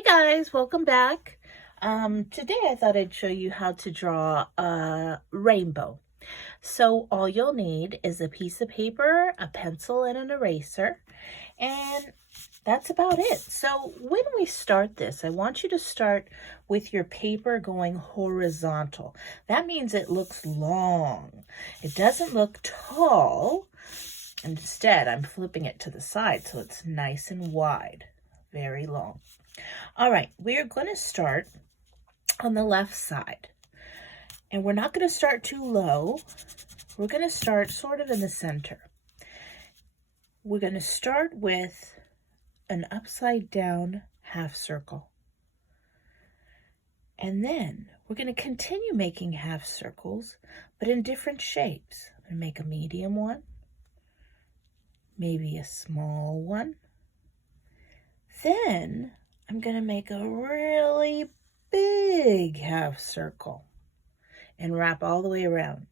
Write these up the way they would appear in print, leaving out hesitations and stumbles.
Hey guys, welcome back. Today I thought I'd show you how to draw a rainbow. So all you'll need is a piece of paper, a pencil, and an eraser, and that's about it. So when we start this, I want you to start with your paper going horizontal. That means it looks long. It doesn't look tall. Instead, I'm flipping it to the side so it's nice and wide, very long. All right, we're going to start on the left side. And we're not going to start too low. We're going to start sort of in the center. We're going to start with an upside down half circle. And then we're going to continue making half circles, but in different shapes. I'm going to make a medium one, maybe a small one. Then I'm going to make a really big half circle and wrap all the way around.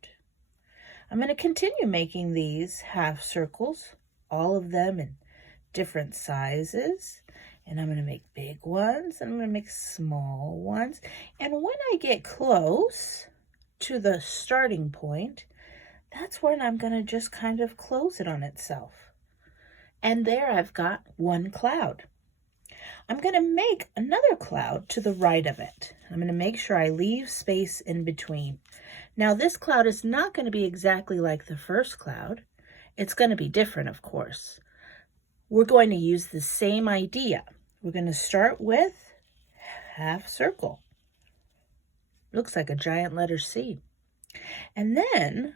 I'm going to continue making these half circles, all of them in different sizes. And I'm going to make big ones, and I'm going to make small ones. And when I get close to the starting point, that's when I'm going to just kind of close it on itself. And there I've got one cloud. I'm going to make another cloud to the right of it. I'm going to make sure I leave space in between. Now this cloud is not going to be exactly like the first cloud. It's going to be different, of course. We're going to use the same idea. We're going to start with half circle. Looks like a giant letter C. And then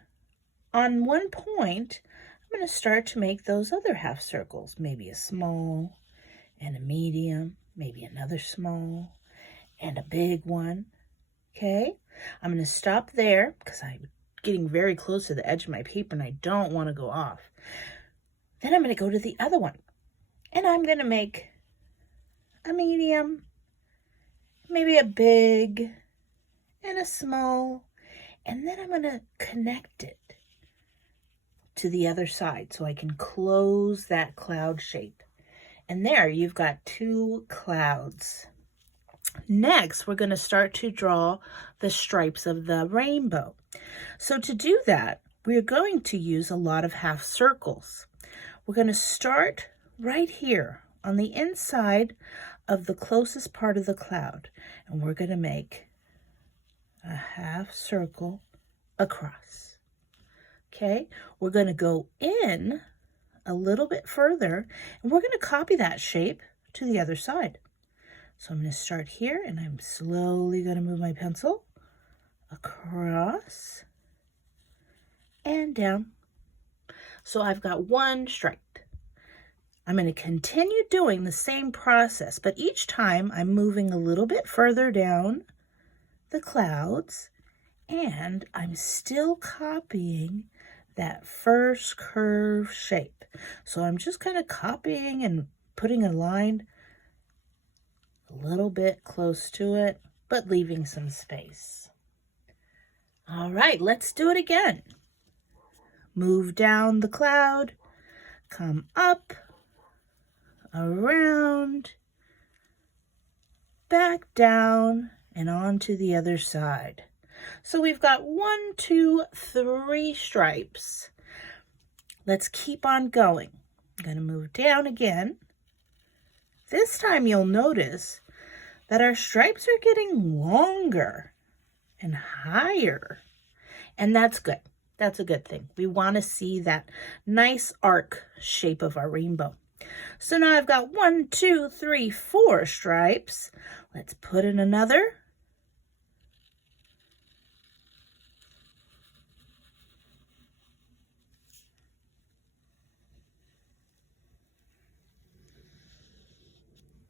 on one point, I'm going to start to make those other half circles, maybe a small, and a medium, maybe another small, and a big one. Okay, I'm going to stop there because I'm getting very close to the edge of my paper and I don't want to go off. Then I'm going to go to the other one, and I'm going to make a medium, maybe a big, and a small, and then I'm going to connect it to the other side so I can close that cloud shape. And there you've got two clouds. Next, we're going to start to draw the stripes of the rainbow. So to do that, we're going to use a lot of half circles. We're going to start right here on the inside of the closest part of the cloud. And we're going to make a half circle across. Okay, we're going to go in a little bit further, and we're going to copy that shape to the other side. So I'm going to start here, and I'm slowly going to move my pencil across and down. So I've got one stripe. I'm going to continue doing the same process, but each time I'm moving a little bit further down the clouds, and I'm still copying that first curve shape. So I'm just kind of copying and putting a line a little bit close to it, but leaving some space. All right, let's do it again. Move down the cloud, come up, around, back down, and on to the other side. So we've got 1, 2, 3 stripes. Let's keep on going. I'm going to move down again. This time you'll notice that our stripes are getting longer and higher. And that's good. That's a good thing. We want to see that nice arc shape of our rainbow. So now I've got 1, 2, 3, 4 stripes. Let's put in another.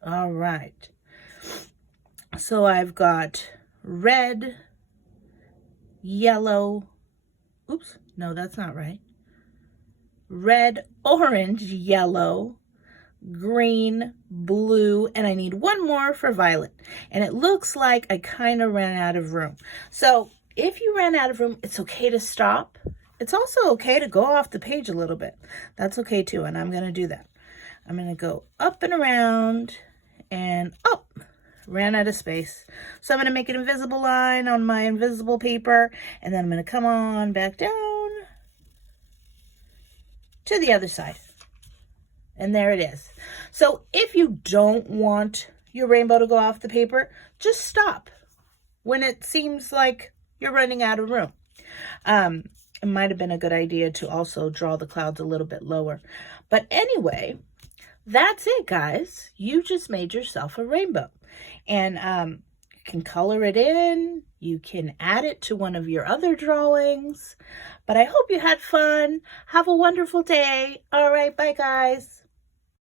All right, so I've got red, yellow, oops, no, that's not right. Red, orange, yellow, green, blue, and I need one more for violet. And it looks like I kind of ran out of room. So if you ran out of room, it's okay to stop. It's also okay to go off the page a little bit. That's okay too, and I'm going to do that. I'm going to go up and around and up ran out of space. So I'm going to make an invisible line on my invisible paper, and then I'm going to come on back down to the other side. And there it is. So if you don't want your rainbow to go off the paper, just stop when it seems like you're running out of room. It might have been a good idea to also draw the clouds a little bit lower. But anyway, that's it, guys. You just made yourself a rainbow. And you can color it in. You can add it to one of your other drawings. But I hope you had fun. Have a wonderful day. All right, bye, guys.